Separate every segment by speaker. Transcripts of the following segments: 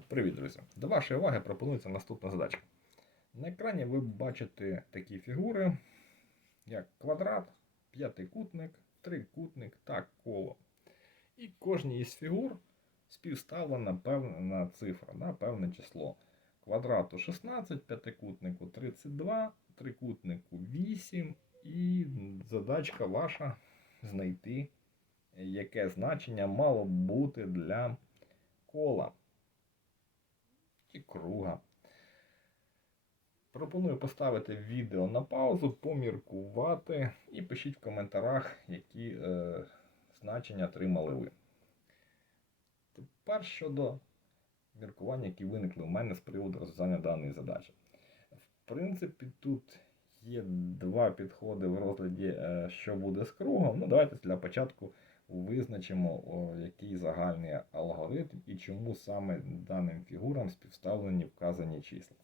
Speaker 1: Привіт, друзі! До вашої уваги пропонується наступна задача. На екрані ви бачите такі фігури, як квадрат, п'ятикутник, трикутник та коло. І кожній із фігур співставлена певна цифра, да, певне число. Квадрату 16, п'ятикутнику 32, трикутнику 8. І задачка ваша знайти, яке значення мало бути для кола і круга. Пропоную поставити відео на паузу, поміркувати і пишіть в коментарях, які е, значення отримали ви. Тепер щодо міркувань, які виникли у мене з приводу розв'язання даної задачі. В принципі, тут є два підходи в розгляді, е, що буде з кругом. Ну, давайте для початку визначимо, який загальний алгоритм і чому саме даним фігурам співставлені вказані числа.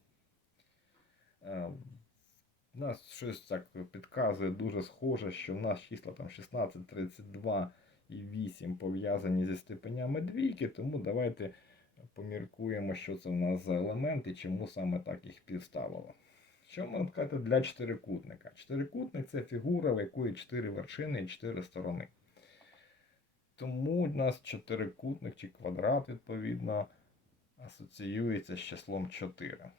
Speaker 1: Е, У нас щось так підказує дуже схоже, що в нас числа там 16, 32 і 8 пов'язані зі степенями двійки, тому давайте поміркуємо, що це в нас за елемент і чому саме так їх підставило. Що можна сказати для чотирикутника? Чотирикутник це фігура, в якої 4 вершини і 4 сторони. Тому у нас чотирикутник чи квадрат, відповідно, асоціюється з числом 4.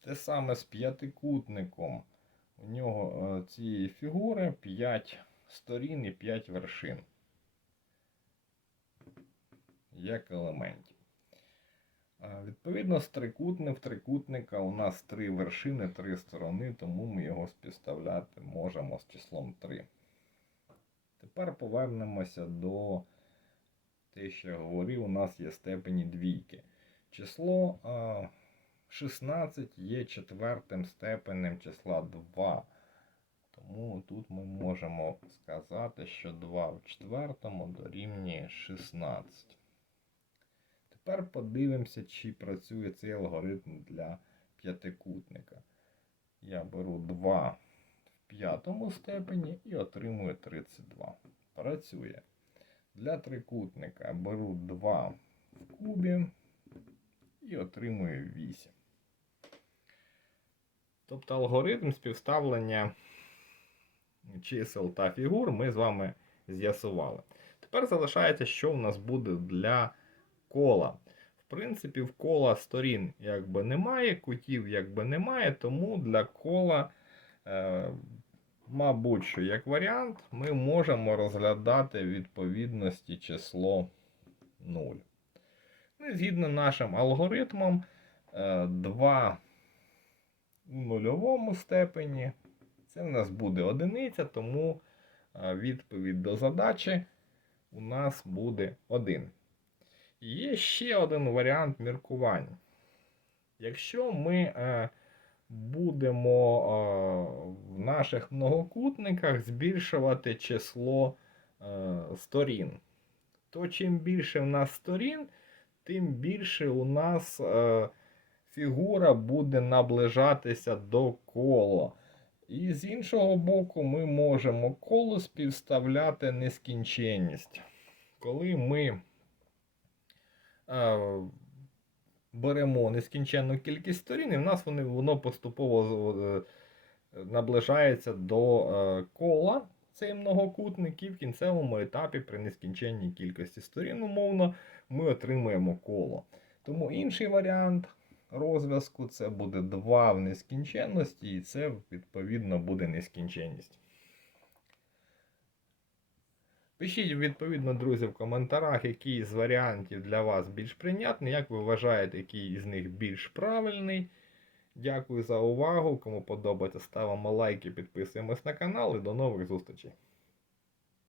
Speaker 1: Те саме з п'ятикутником. У нього е, цієї фігури 5 сторін і 5 вершин. Як елементів. Відповідно, з трикутник в трикутника у нас три вершини, три сторони, тому ми його співставляти можемо з числом 3. Тепер повернемося до те, що я говорив, у нас є степені двійки. Число е, 16 є четвертим степенем числа 2. Тому тут ми можемо сказати, що 2 в четвертому дорівнює 16. Тепер подивимося, чи працює цей алгоритм для п'ятикутника. Я беру 2 в п'ятому степені і отримую 32. Працює. Для трикутника беру 2 в кубі і отримую 8. Тобто алгоритм співставлення чисел та фігур ми з вами з'ясували. Тепер залишається, що в нас буде для кола. В принципі, в кола сторін якби немає, кутів якби немає, тому для кола, е, мабуть, що як варіант, ми можемо розглядати відповідності число 0. Ну, і згідно нашим алгоритмом, 2 у нульовому степені. Це в нас буде одиниця, тому е, відповідь до задачі у нас буде 1. Є ще один варіант міркувань. Якщо ми е, будемо е, в наших многокутниках збільшувати число е, сторін, то чим більше в нас сторін, тим більше у нас фігура буде наближатися до кола. І з іншого боку, ми можемо коло співставляти нескінченність. Коли ми беремо нескінченну кількість сторін, і в нас вони, воно поступово е, наближається до е, кола цей многокутник, і в кінцевому етапі при нескінченній кількості сторін, умовно, ми отримуємо коло. Тому інший варіант розв'язку це буде 2 в нескінченності, і це відповідно буде нескінченність. Пишіть, відповідно, друзі, в коментарях, який з варіантів для вас більш прийнятний, як ви вважаєте, який із них більш правильний. Дякую за увагу. Кому подобається, ставимо лайки, підписуємось на канал і до нових зустрічей.